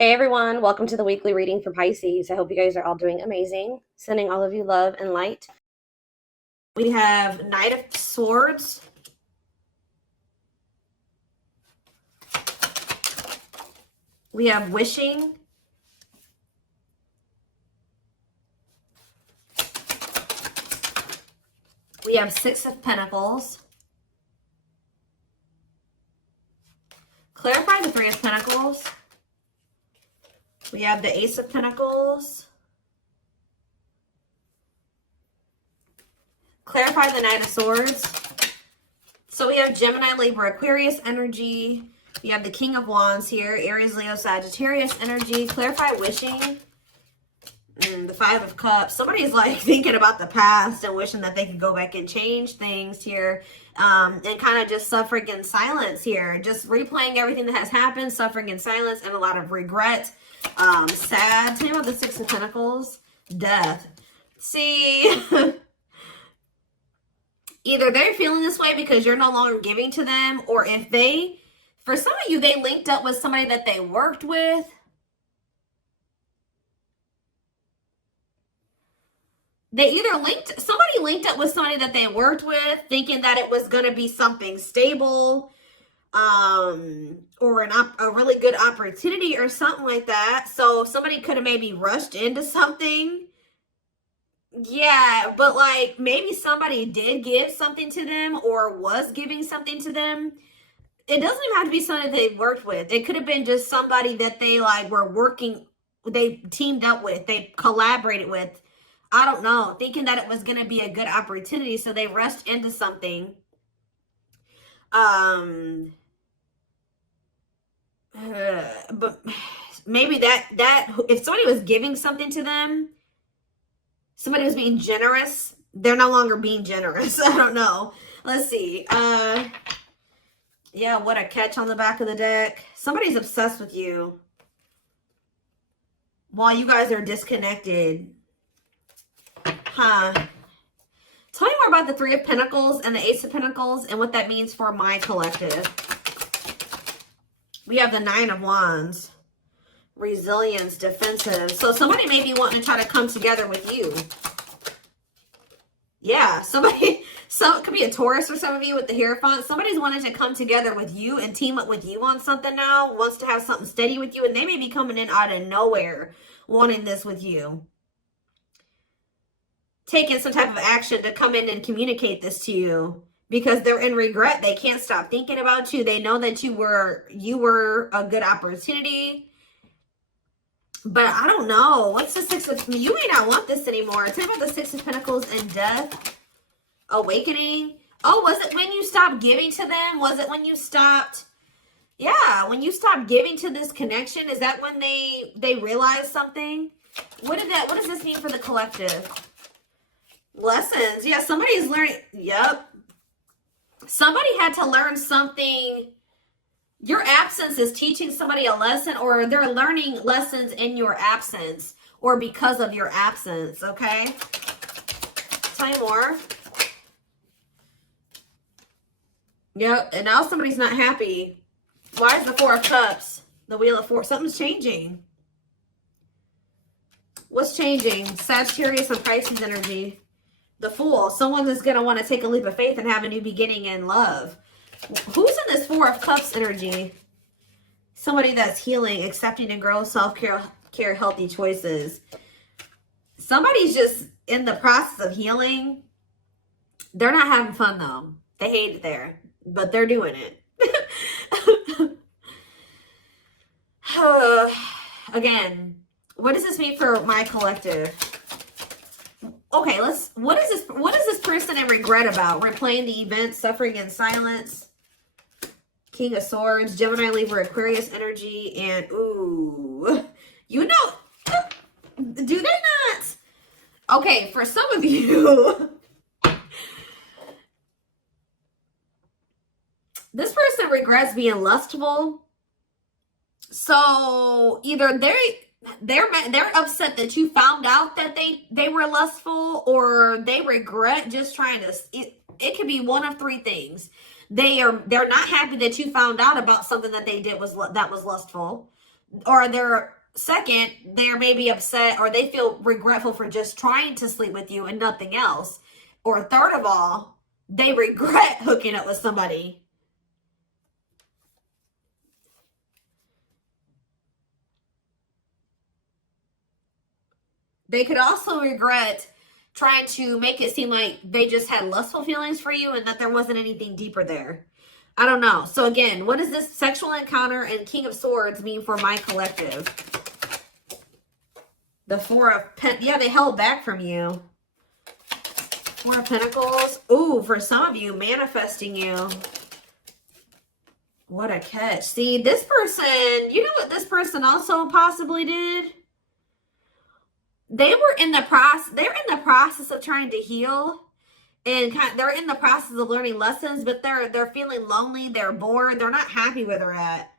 Hey everyone, welcome to the weekly reading for Pisces. I hope you guys are all doing amazing. Sending all of you love and light. We have Knight of Swords. We have Wishing. We have Six of Pentacles. Clarify the Three of Pentacles. We have the Ace of Pentacles. Clarify the Knight of Swords. So we have Gemini, Libra, Aquarius energy. We have the King of Wands here. Aries, Leo, Sagittarius energy. Clarify Wishing. The Five of Cups. Somebody's like thinking about the past and wishing that they could go back and change things here. And kind of just suffering in silence here. Just replaying everything that has happened. Suffering in silence and a lot of regret. Sad. Tell me about the Six of Pentacles. Death. See... Either they're feeling this way because you're no longer giving to them, or if they, for some of you, they linked up with somebody that they worked with. Somebody linked up with somebody that they worked with, thinking that it was going to be something stable, or a really good opportunity or something like that. So somebody could have maybe rushed into something. Yeah, but like maybe somebody did give something to them or was giving something to them. It doesn't even have to be somebody they worked with. It could have been just somebody that they like were working, they teamed up with, they collaborated with. I don't know, thinking that it was going to be a good opportunity, so they rushed into something. But maybe that if somebody was giving something to them, somebody was being generous, they're no longer being generous. I don't know. Let's see. Yeah, what a catch on the back of the deck. Somebody's obsessed with you while you guys are disconnected. Huh. Tell me more about the Three of Pentacles and the Ace of Pentacles and what that means for my collective. We have the Nine of Wands. Resilience, defensive. So somebody may be wanting to try to come together with you. Yeah, it could be a Taurus for some of you with the Hierophant. Somebody's wanting to come together with you and team up with you on something now. Wants to have something steady with you. And they may be coming in out of nowhere wanting this with you. Taking some type of action to come in and communicate this to you. Because they're in regret. They can't stop thinking about you. They know that you were a good opportunity. But I don't know. What's the Six of... You may not want this anymore. Tell me about the Six of Pentacles and Death. Awakening. Oh, was it when you stopped giving to them? Was it when you stopped... Yeah, when you stopped giving to this connection? Is that when they realized something? What does this mean for the collective? Lessons. Yeah, somebody's learning... Yep. Somebody had to learn something... Your absence is teaching somebody a lesson, or they're learning lessons in your absence or because of your absence, okay? Tell me more. Yep, and now somebody's not happy. Why is the Four of Cups? The Wheel of Fortune. Something's changing. What's changing? Sagittarius and Pisces energy. The Fool. Someone is going to want to take a leap of faith and have a new beginning in love. Who's in this Four of Cups energy? Somebody that's healing, accepting and growing, self-care, healthy choices. Somebody's just in the process of healing. They're not having fun, though. They hate it there, but they're doing it. Again, what does this mean for my collective? Okay, what is this person in regret about? Replaying the event, suffering in silence. King of Swords, Gemini, Libra, Aquarius energy, and ooh, you know, do they not? Okay, for some of you, this person regrets being lustful. So either they're upset that you found out that they were lustful, or they regret just trying to. It could be one of three things. They're not happy that you found out about something that they did that was lustful. or they're second, they're maybe upset or they feel regretful for just trying to sleep with you and nothing else. Or third of all, they regret hooking up with somebody. They could also regret trying to make it seem like they just had lustful feelings for you and that there wasn't anything deeper there. I don't know. So again, what does this sexual encounter and King of Swords mean for my collective? The Four of Pentacles. Yeah, they held back from you. Four of Pentacles. Ooh, for some of you, manifesting you. What a catch. See, this person, you know what this person also possibly did? They were in the process, they're in the process of trying to heal. And they're in the process of learning lessons, but they're feeling lonely, they're bored, they're not happy where they're at.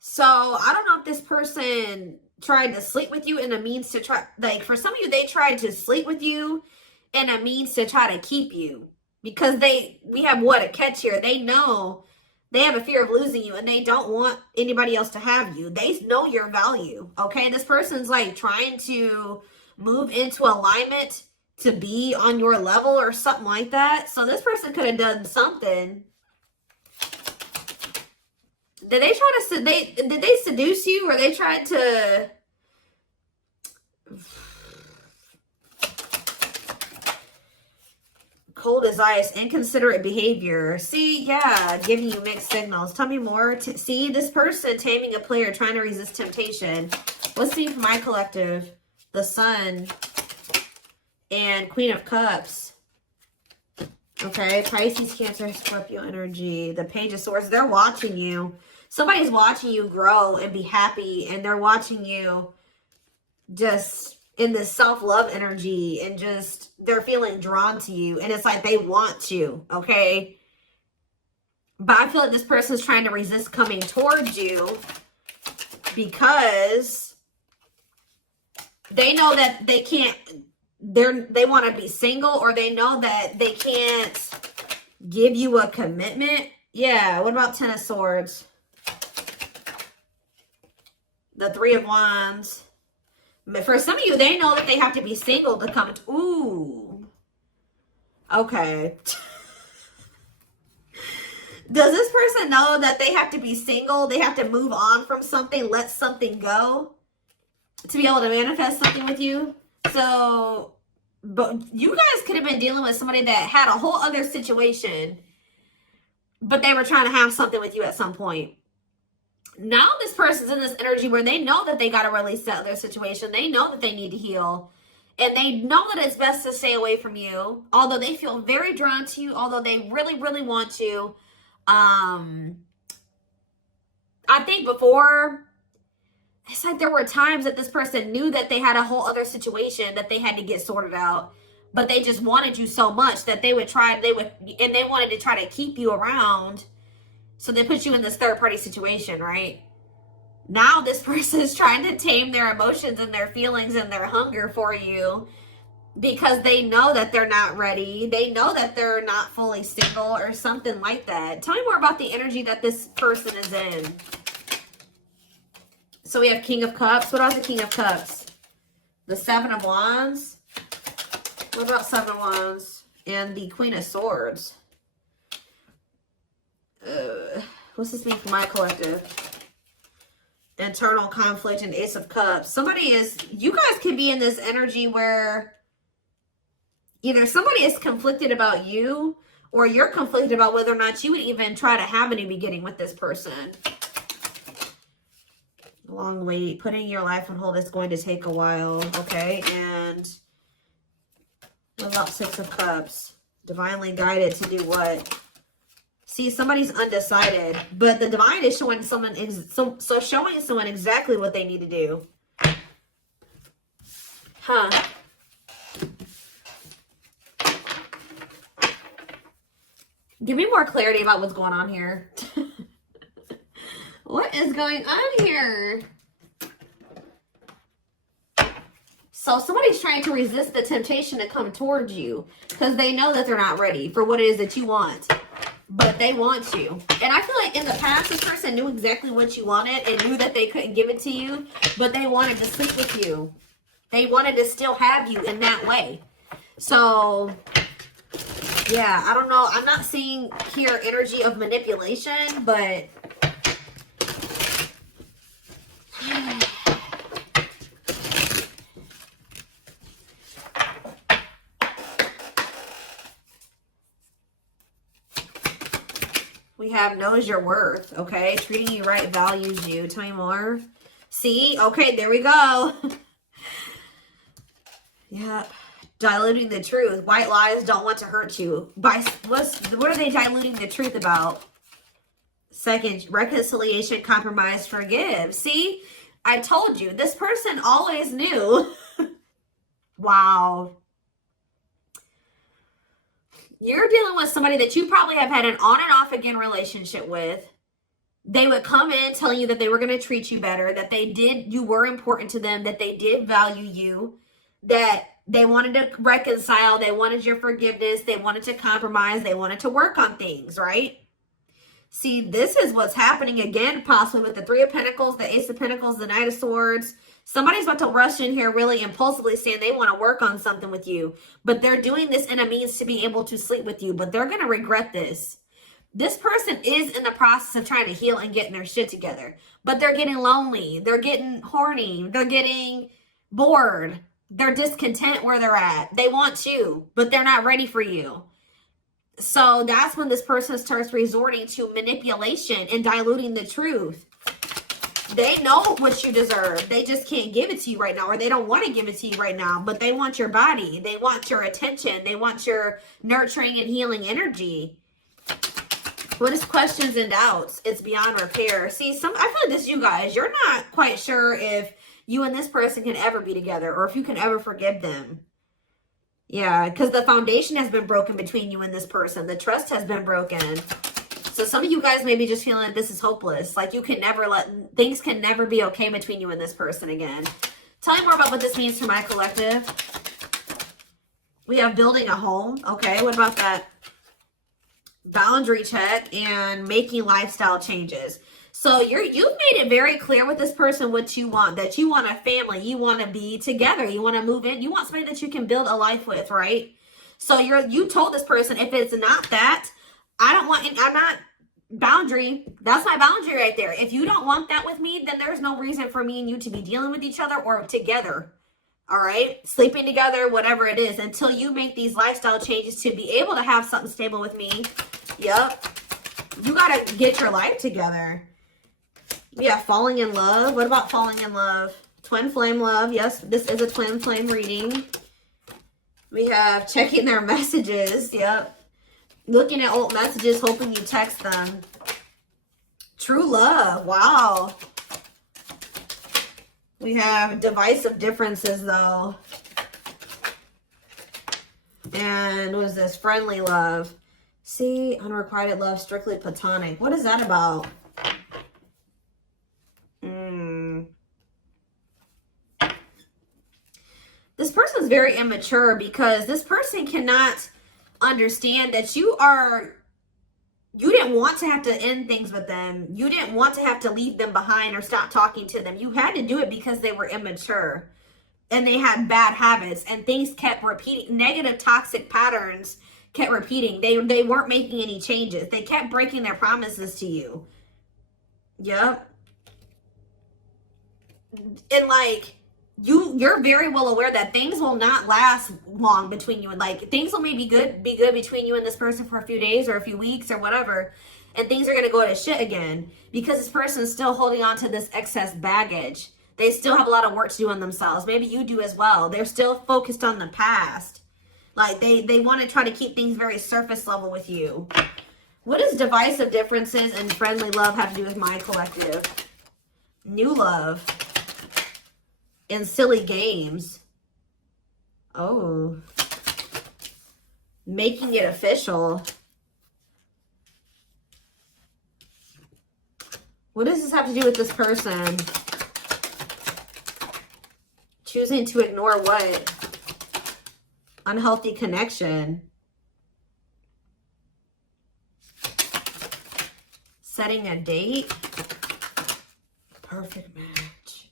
So I don't know if this person tried to sleep with you in a means to try, like for some of you, they tried to sleep with you in a means to try to keep you. Because we have what, a catch here. They know, they have a fear of losing you and they don't want anybody else to have you. They know your value, okay? This person's like trying to move into alignment to be on your level or something like that. So this person could have done something. Did they try to, did they seduce you or they tried to... Cold as ice, inconsiderate behavior. See, yeah, giving you mixed signals. Tell me more. See, this person taming a player, trying to resist temptation. What's the for my collective? The Sun and Queen of Cups. Okay, Pisces, Cancer, Scorpio energy. The Page of Swords. They're watching you. Somebody's watching you grow and be happy, and they're watching you just in this self-love energy, and just they're feeling drawn to you, and it's like they want you, okay? But I feel like this person's trying to resist coming towards you because they know that they can't, they want to be single, or they know that they can't give you a commitment. Yeah, what about Ten of Swords? The Three of Wands. But for some of you, they know that they have to be single to come to... Ooh. Okay. Does this person know that they have to be single? They have to move on from something, let something go to be able to manifest something with you? So, but you guys could have been dealing with somebody that had a whole other situation, but they were trying to have something with you at some point. Now this person's in this energy where they know that they got to release that other situation. They know that they need to heal. And they know that it's best to stay away from you. Although they feel very drawn to you. Although they really, really want to. I think before, it's like there were times that this person knew that they had a whole other situation that they had to get sorted out. But they just wanted you so much that they would try, and they wanted to try to keep you around. So they put you in this third-party situation, right? Now this person is trying to tame their emotions and their feelings and their hunger for you because they know that they're not ready. They know that they're not fully single or something like that. Tell me more about the energy that this person is in. So we have King of Cups. What else is the King of Cups? The Seven of Wands. What about Seven of Wands? And the Queen of Swords. What's this mean for my collective? Internal conflict and Ace of Cups. You guys could be in this energy where either somebody is conflicted about you, or you're conflicted about whether or not you would even try to have a new beginning with this person. Long wait. Putting your life on hold is going to take a while. Okay, and what about Six of Cups? Divinely guided to do what? See, somebody's undecided, but the divine is showing someone, showing someone exactly what they need to do. Huh. Give me more clarity about what's going on here. What is going on here? So somebody's trying to resist the temptation to come towards you because they know that they're not ready for what it is that you want. But they want you. And I feel like like in the past, this person knew exactly what you wanted and knew that they couldn't give it to you, but they wanted to sleep with you. They wanted to still have you in that way. So, yeah, I don't know. I'm not seeing here energy of manipulation, but we have knows your worth, okay? Treating you right, values you. Tell me more. See? Okay, there we go. Yep. Diluting the truth. White lies don't want to hurt you. What are they diluting the truth about? Second, reconciliation, compromise, forgive. See? I told you. This person always knew. Wow. You're dealing with somebody that you probably have had an on and off again relationship with. They would come in telling you that they were going to treat you better, that you were important to them, that they did value you, that they wanted to reconcile, they wanted your forgiveness, they wanted to compromise, they wanted to work on things, right? See, this is what's happening again, possibly with the Three of Pentacles, the Ace of Pentacles, the Knight of Swords. Somebody's about to rush in here really impulsively saying they want to work on something with you. But they're doing this in a means to be able to sleep with you. But they're going to regret this. This person is in the process of trying to heal and getting their shit together. But they're getting lonely. They're getting horny. They're getting bored. They're discontent where they're at. They want you, but they're not ready for you. So that's when this person starts resorting to manipulation and diluting the truth. They know what you deserve. They just can't give it to you right now, or they don't want to give it to you right now, but they want your body. They want your attention. They want your nurturing and healing energy. What is questions and doubts? It's beyond repair. See, I feel like this, you guys, you're not quite sure if you and this person can ever be together or if you can ever forgive them. Yeah, because the foundation has been broken between you and this person. The trust has been broken. So some of you guys may be just feeling like this is hopeless. Like things can never be okay between you and this person again. Tell me more about what this means for my collective. We have building a home. Okay, what about that? Boundary check and making lifestyle changes. So you've made it very clear with this person what you want. That you want a family. You want to be together. You want to move in. You want somebody that you can build a life with, right? So you told this person, if it's not that, I'm not boundary. That's my boundary right there. If you don't want that with me, then there's no reason for me and you to be dealing with each other or together. All right? Sleeping together, whatever it is, until you make these lifestyle changes to be able to have something stable with me. Yep. You got to get your life together. Yeah, falling in love. What about falling in love? Twin flame love. Yes, this is a twin flame reading. We have checking their messages. Yep. Looking at old messages, hoping you text them. True love. Wow. We have divisive differences, though. And what is this? Friendly love. See, unrequited love, strictly platonic. What is that about? This person is very immature because this person cannot understand that you didn't want to have to end things with them. You didn't want to have to leave them behind or stop talking to them. You had to do it because they were immature and they had bad habits and things kept repeating. Negative toxic patterns kept repeating. They weren't making any changes. They kept breaking their promises to you. Yep. And like, you're very well aware that things will not last long between you, and like things will maybe be good between you and this person for a few days or a few weeks or whatever, and things are going to go to shit again because this person is still holding on to this excess baggage. They still have a lot of work to do on themselves. Maybe you do as well. They're still focused on the past. Like they want to try to keep things very surface level with you. What does divisive differences and friendly love have to do with my collective? New love. And silly games. Oh. Making it official. What does this have to do with this person? Choosing to ignore what? Unhealthy connection. setting a date. Perfect match.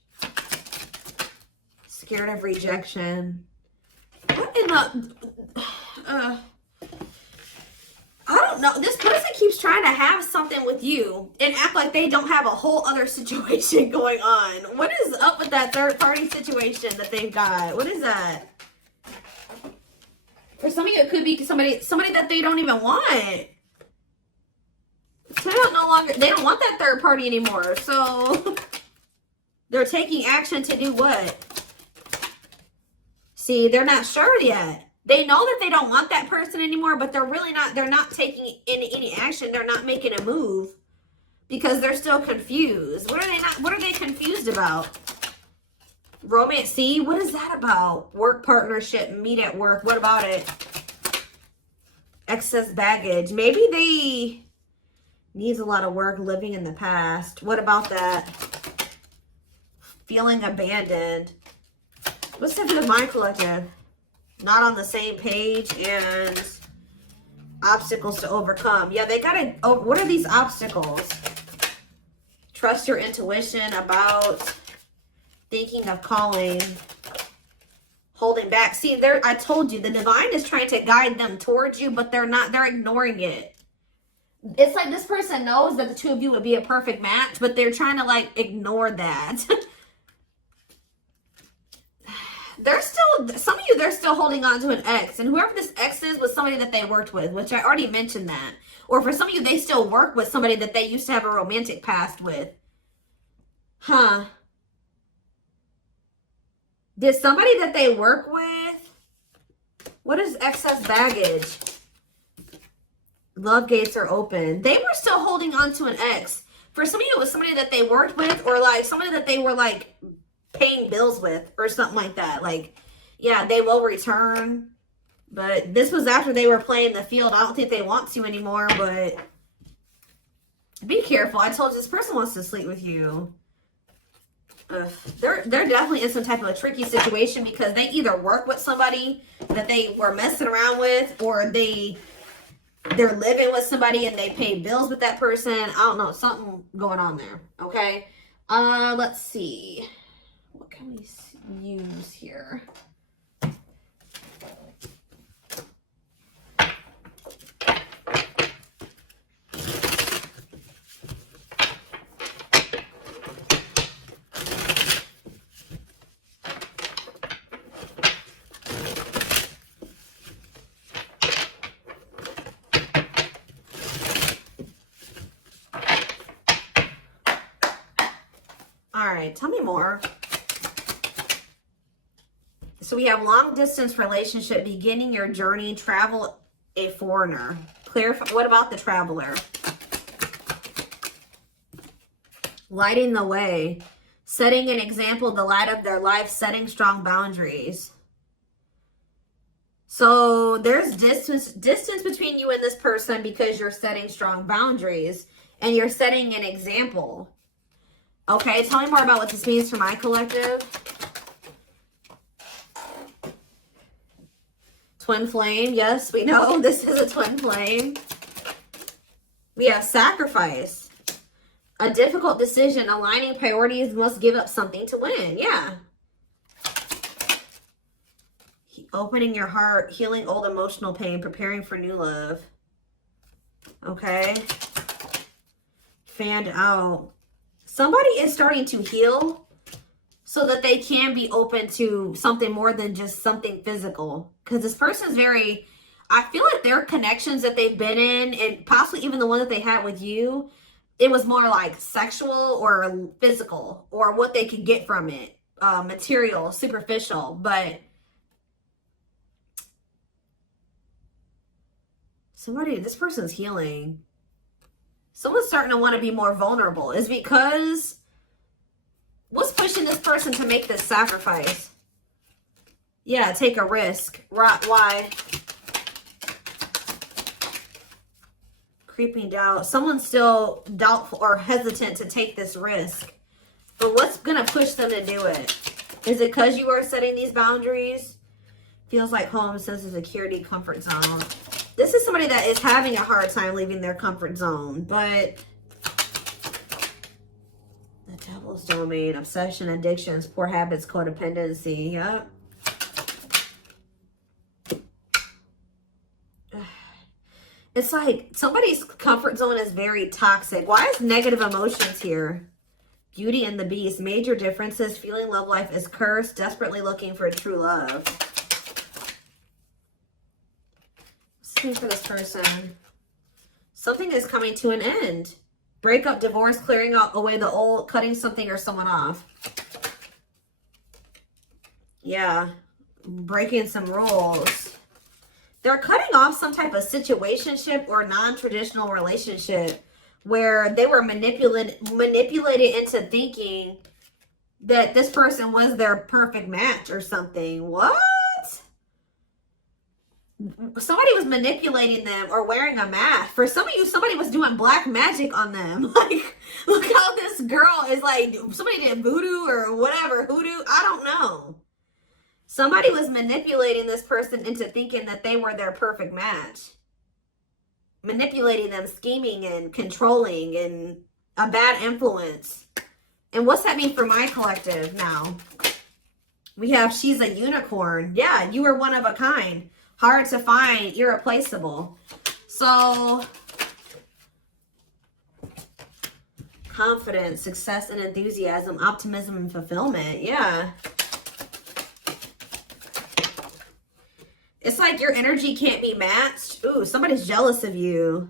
Scared of rejection. What in the... I don't know. This person keeps trying to have something with you and act like they don't have a whole other situation going on. What is up with that third party situation that they've got? What is that? For some of you, it could be somebody that they don't even want. So they don't want that third party anymore. So they're taking action to do what? See, they're not sure yet. They know that they don't want that person anymore, but they're not taking any action. They're not making a move because they're still confused. What are they confused about? Romance, see, what is that about? Work partnership, meet at work. What about it? Excess baggage. Maybe they needs a lot of work living in the past. What about that? Feeling abandoned. What's up with the mind collective? Not on the same page and obstacles to overcome. Yeah, they gotta, what are these obstacles? Trust your intuition about thinking of calling, holding back. See, I told you, the divine is trying to guide them towards you, but they're ignoring it. It's like this person knows that the two of you would be a perfect match, but they're trying to like ignore that. Some of you, they're still holding on to an ex. And whoever this ex is was somebody that they worked with, which I already mentioned that. Or for some of you, they still work with somebody that they used to have a romantic past with. Huh. Did somebody that they work with? What is excess baggage? Love gates are open. They were still holding on to an ex. For some of you, it was somebody that they worked with or like somebody that they were like paying bills with or something like that. Like, yeah, they will return. But this was after they were playing the field. I don't think they want to anymore, but be careful. I told you this person wants to sleep with you. They're definitely in some type of a tricky situation because they either work with somebody that they were messing around with or they're living with somebody and they pay bills with that person. I don't know. Something going on there. Okay. Let's see. What can we use here? All right, tell me more. So we have long distance relationship, beginning your journey, travel, a foreigner. Clarify, what about the traveler? Lighting the way, setting an example, the light of their life, setting strong boundaries. So there's distance between you and this person because you're setting strong boundaries and you're setting an example. Okay, tell me more about what this means for my collective. Twin flame, yes, we know this is a twin flame. We have sacrifice. A difficult decision, aligning priorities, must give up something to win. Yeah. Opening your heart, healing old emotional pain, preparing for new love. Okay. Fanned out. Somebody is starting to heal so that they can be open to something more than just something physical. Because this person's very, I feel like their connections that they've been in, and possibly even the one that they had with you, it was more like sexual or physical or what they could get from it. Material, superficial. But this person's healing. Someone's starting to want to be more vulnerable. Is because what's pushing this person to make this sacrifice? Yeah, take a risk. Why? Creeping doubt. Someone's still doubtful or hesitant to take this risk. But what's going to push them to do it? Is it because you are setting these boundaries? Feels like home, sense of security, comfort zone. This is somebody that is having a hard time leaving their comfort zone, but Devil's domain, obsession, addictions, poor habits, codependency. Yep. It's like somebody's comfort zone is very toxic. Why is negative emotions here? Beauty and the Beast, major differences, feeling love life is cursed, desperately looking for true love. Let's see for this person. Something is coming to an end. Breakup, divorce, clearing out away the old, cutting something or someone off. Yeah, breaking some rules. They're cutting off some type of situationship or non-traditional relationship where they were manipulated into thinking that this person was their perfect match or something. What? Somebody was manipulating them or wearing a mask. For some of you, somebody was doing black magic on them. Like, look how this girl is like, somebody did voodoo or whatever, hoodoo. I don't know. Somebody was manipulating this person into thinking that they were their perfect match. Manipulating them, scheming and controlling and a bad influence. And what's that mean for my collective now? We have she's a unicorn. Yeah, you are one of a kind. Hard to find, irreplaceable. So, confidence, success and enthusiasm, optimism and fulfillment. Yeah. It's like your energy can't be matched. Ooh, somebody's jealous of you.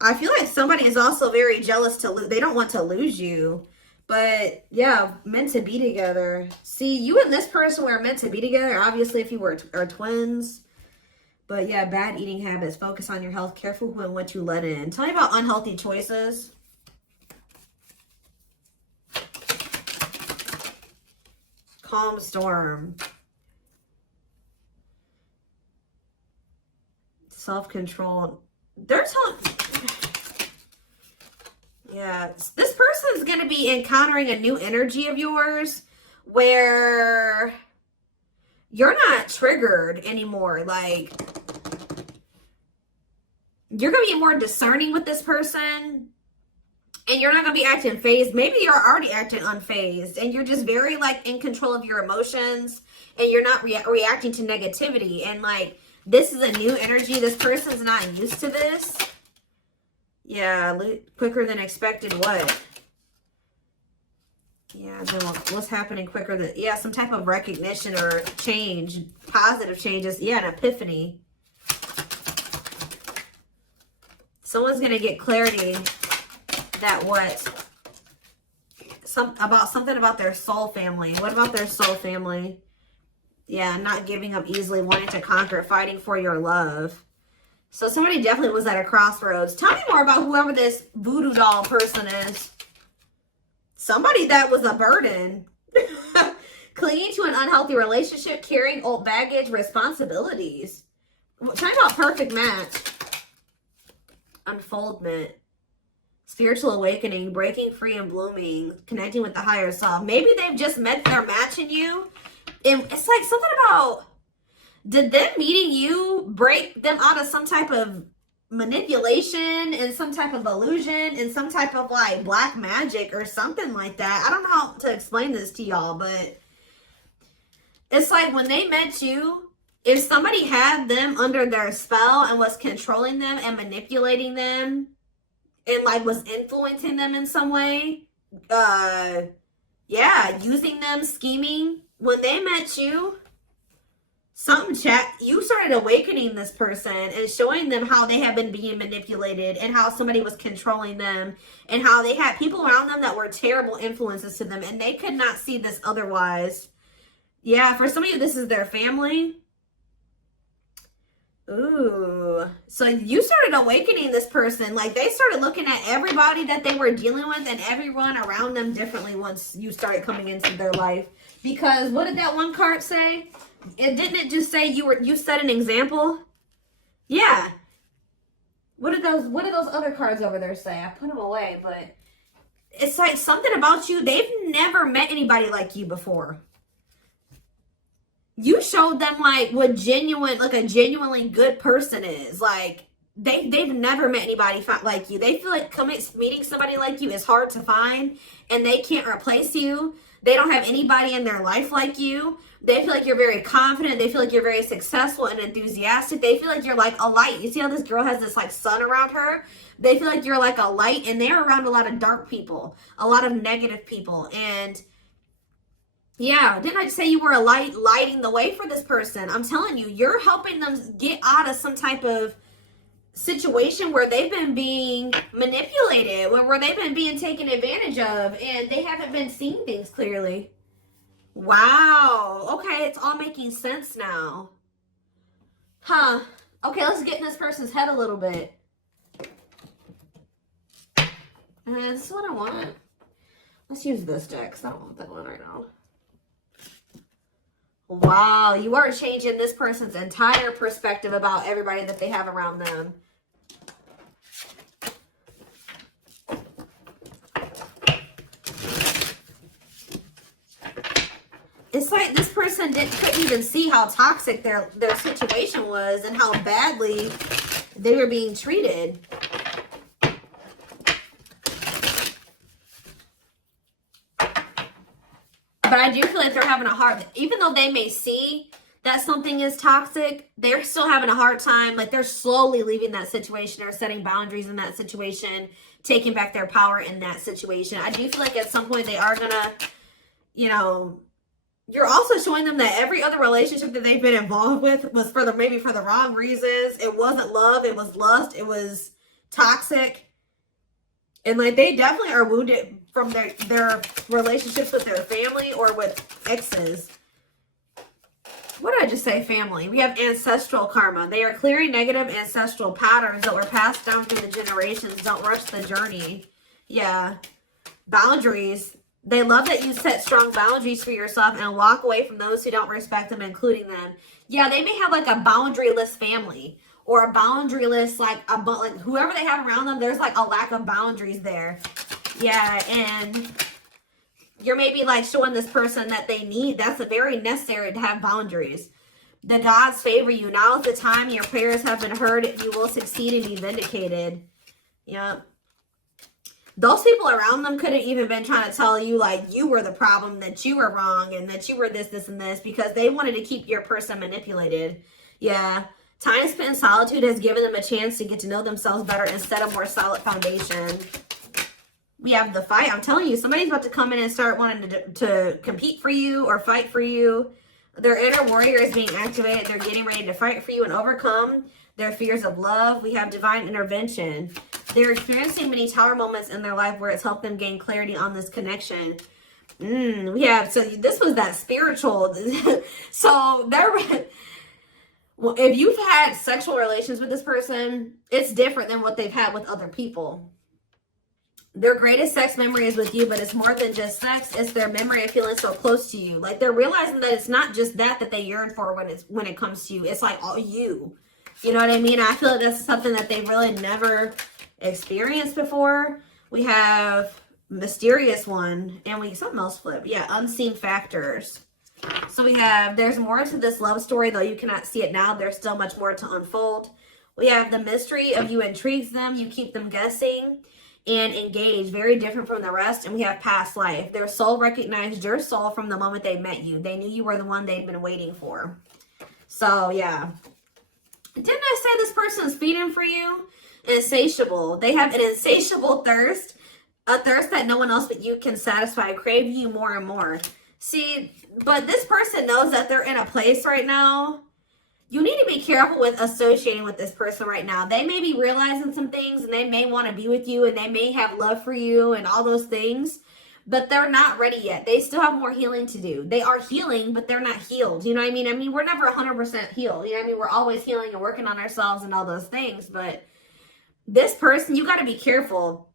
I feel like somebody is also very jealous to lose. They don't want to lose you. But yeah, meant to be together. See, you and this person were meant to be together. Obviously, if you are twins. But yeah, bad eating habits. Focus on your health. Careful who and what you let in. Tell me about unhealthy choices. Calm storm. Self-control. They're telling... Yeah. This person is going to be encountering a new energy of yours where you're not triggered anymore. Like, you're going to be more discerning with this person. And you're not going to be acting phased. Maybe you're already acting unfazed. And you're just very, like, in control of your emotions. And you're not reacting to negativity. And, like, this is a new energy. This person's not used to this. Yeah, quicker than expected. What? Yeah, what's happening quicker than... Yeah, some type of recognition or change. Positive changes. Yeah, an epiphany. Someone's going to get clarity that what? Something about their soul family. What about their soul family? Yeah, not giving up easily, wanting to conquer, fighting for your love. So somebody definitely was at a crossroads. Tell me more about whoever this voodoo doll person is. Somebody that was a burden. Clinging to an unhealthy relationship, carrying old baggage, responsibilities. Tell me about perfect match. Unfoldment. Spiritual awakening, breaking free and blooming, connecting with the higher self. Maybe they've just met their match in you. It's like something about, did them meeting you break them out of some type of manipulation and some type of illusion and some type of like black magic or something like that? I don't know how to explain this to y'all, but it's like when they met you, if somebody had them under their spell and was controlling them and manipulating them and like was influencing them in some way, yeah, using them, scheming. When they met you, you started awakening this person and showing them how they have been being manipulated and how somebody was controlling them and how they had people around them that were terrible influences to them and they could not see this otherwise. Yeah, for some of you, this is their family. Ooh. So you started awakening this person. Like they started looking at everybody that they were dealing with and everyone around them differently once you started coming into their life. Because what did that one card say? Didn't it just say you set an example? Yeah. What did those other cards over there say? I put them away, but it's like something about you. They've never met anybody like you before. You showed them like what a genuinely good person is. Like they've never met anybody like you. They feel like meeting somebody like you is hard to find, and they can't replace you. They don't have anybody in their life like you. They feel like you're very confident. They feel like you're very successful and enthusiastic. They feel like you're like a light. You see how this girl has this like sun around her? They feel like you're like a light, and they're around a lot of dark people, a lot of negative people. And yeah, didn't I just say you were a light, lighting the way for this person? I'm telling you, you're helping them get out of some type of situation where they've been being manipulated, where they've been being taken advantage of, and they haven't been seeing things clearly. Wow. Okay, it's all making sense now. Huh. Okay, let's get in this person's head a little bit. This is what I want. Let's use this deck, because I don't want that one right now. Wow, you are changing this person's entire perspective about everybody that they have around them. It's like this person couldn't even see how toxic their situation was and how badly they were being treated. But I do feel like they're having a hard, even though they may see that something is toxic, they're still having a hard time. Like they're slowly leaving that situation or setting boundaries in that situation, taking back their power in that situation. I do feel like at some point they are gonna, you know, you're also showing them that every other relationship that they've been involved with was maybe for the wrong reasons. It wasn't love, it was lust, it was toxic. And like they definitely are wounded from their relationships with their family or with exes. What did I just say? Family. We have ancestral karma. They are clearing negative ancestral patterns that were passed down through the generations. Don't rush the journey. Yeah. Boundaries. They love that you set strong boundaries for yourself and walk away from those who don't respect them, including them. Yeah, they may have like a boundaryless family. Or a boundaryless, like whoever they have around them, there's like a lack of boundaries there. Yeah, and you're maybe like showing this person that they need. That's very necessary to have boundaries. The gods favor you. Now is the time. Your prayers have been heard. You will succeed and be vindicated. Yeah. Those people around them could have even been trying to tell you like you were the problem, that you were wrong, and that you were this, and this, because they wanted to keep your person manipulated. Yeah. Time spent in solitude has given them a chance to get to know themselves better and set a more solid foundation. We have the fight. I'm telling you, somebody's about to come in and start wanting to compete for you or fight for you. Their inner warrior is being activated. They're getting ready to fight for you and overcome their fears of love. We have divine intervention. They're experiencing many tower moments in their life where it's helped them gain clarity on this connection. We have, so this was that spiritual. So they're... Well, if you've had sexual relations with this person, it's different than what they've had with other people. Their greatest sex memory is with you, but it's more than just sex. It's their memory of feeling so close to you. Like they're realizing that it's not just that they yearn for when it comes to you. It's like all you. You know what I mean? I feel like that's something that they've really never experienced before. We have mysterious one, and something else flip. Yeah, unseen factors. So we have, there's more to this love story, though you cannot see it now. There's still much more to unfold. We have the mystery of you intrigues them. You keep them guessing and engaged. Very different from the rest. And we have past life. Their soul recognized your soul from the moment they met you. They knew you were the one they'd been waiting for. So, yeah. Didn't I say this person's feeding for you? Insatiable. They have an insatiable thirst. A thirst that no one else but you can satisfy. Craving you more and more. See, but this person knows that they're in a place right now. You need to be careful with associating with this person right now. They may be realizing some things, and they may want to be with you, and they may have love for you and all those things, but they're not ready yet. They still have more healing to do. They are healing, but they're not healed. You know what I mean? I mean, we're never 100% healed. You know what I mean? We're always healing and working on ourselves and all those things, but this person, you got to be careful,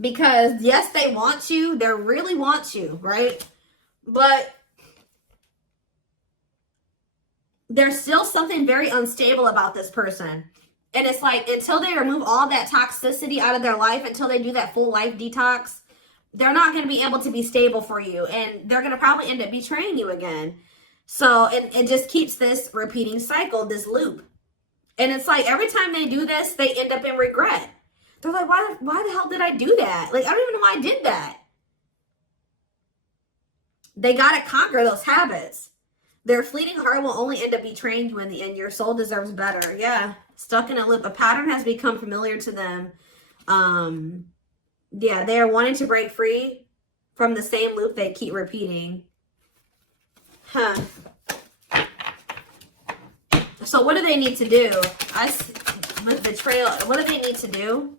because yes, they want you. They really want you, right? But there's still something very unstable about this person. And it's like, until they remove all that toxicity out of their life, until they do that full life detox, they're not going to be able to be stable for you. And they're going to probably end up betraying you again. So it just keeps this repeating cycle, this loop. And it's like every time they do this, they end up in regret. They're like, why the hell did I do that? Like, I don't even know why I did that. They got to conquer those habits. Their fleeting heart will only end up betraying you in the end. Your soul deserves better. Yeah. Stuck in a loop. A pattern has become familiar to them. Yeah, they are wanting to break free from the same loop they keep repeating. Huh. So what do they need to do? With betrayal, what do they need to do?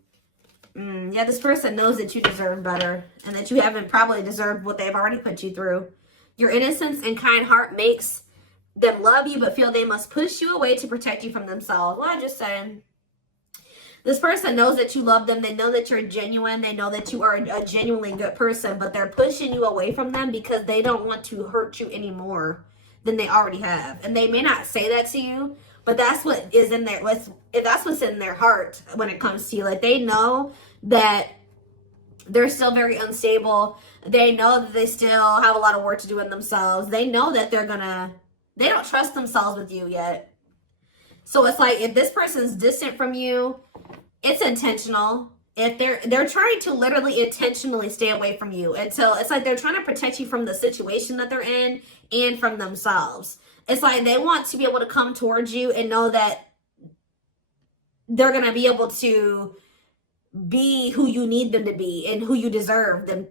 Yeah, this person knows that you deserve better and that you haven't probably deserved what they've already put you through. Your innocence and kind heart makes them love you but feel they must push you away to protect you from themselves. Well, I just said, this person knows that you love them. They know that you're genuine. They know that you are a genuinely good person, but they're pushing you away from them because they don't want to hurt you any more than they already have. And they may not say that to you, but that's what is in their, that's what's in their heart when it comes to you. Like, they know that they're still very unstable. They know that they still have a lot of work to do in themselves. They know that they don't trust themselves with you yet. So it's like, if this person's distant from you, it's intentional. If they're trying to literally intentionally stay away from you until it's like they're trying to protect you from the situation that they're in and from themselves. It's like they want to be able to come towards you and know that they're going to be able to be who you need them to be and who you deserve them,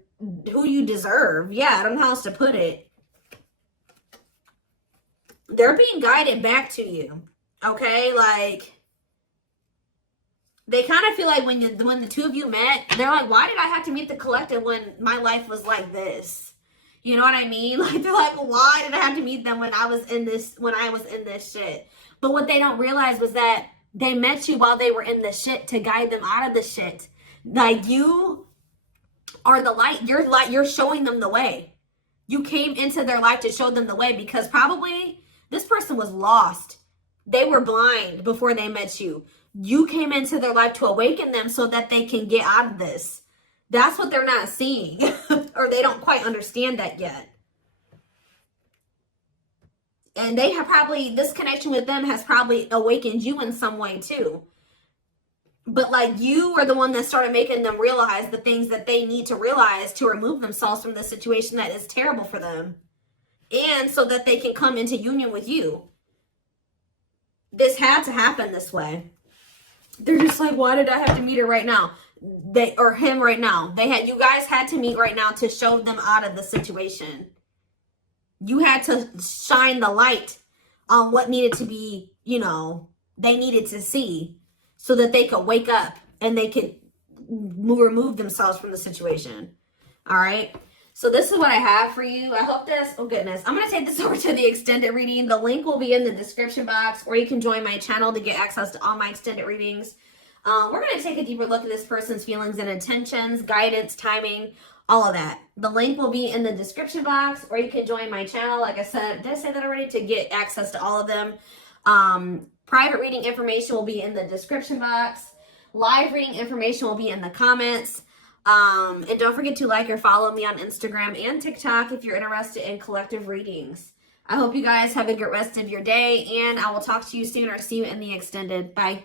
who you deserve. Yeah, I don't know how else to put it. They're being guided back to you. Okay, like, they kind of feel like when the two of you met, they're like, why did I have to meet the collective when my life was like this? You know what I mean? Like, they're like, why did I have to meet them when I was in this shit? But what they don't realize was that they met you while they were in the shit to guide them out of the shit. Like, you are the light. You're showing them the way. You came into their life to show them the way because probably this person was lost. They were blind before they met you. You came into their life to awaken them so that they can get out of this. That's what they're not seeing. Or they don't quite understand that yet. And they have probably, this connection with them has probably awakened you in some way too. But like, you are the one that started making them realize the things that they need to realize to remove themselves from the situation that is terrible for them. And so that they can come into union with you. This had to happen this way. They're just like, why did I have to meet her right now? Or him right now. You guys had to meet right now to show them out of the situation. You had to shine the light on what needed to be, they needed to see so that they could wake up and they could remove themselves from the situation. All right. So this is what I have for you. I hope this, oh goodness, I'm going to take this over to the extended reading. The link will be in the description box, or you can join my channel to get access to all my extended readings. We're going to take a deeper look at this person's feelings and intentions, guidance, timing, all of that. The link will be in the description box, or you can join my channel. Like I said, did I say that already? To get access to all of them. Private reading information will be in the description box. Live reading information will be in the comments. And don't forget to like or follow me on Instagram and TikTok if you're interested in collective readings. I hope you guys have a good rest of your day, and I will talk to you soon or see you in the extended. Bye.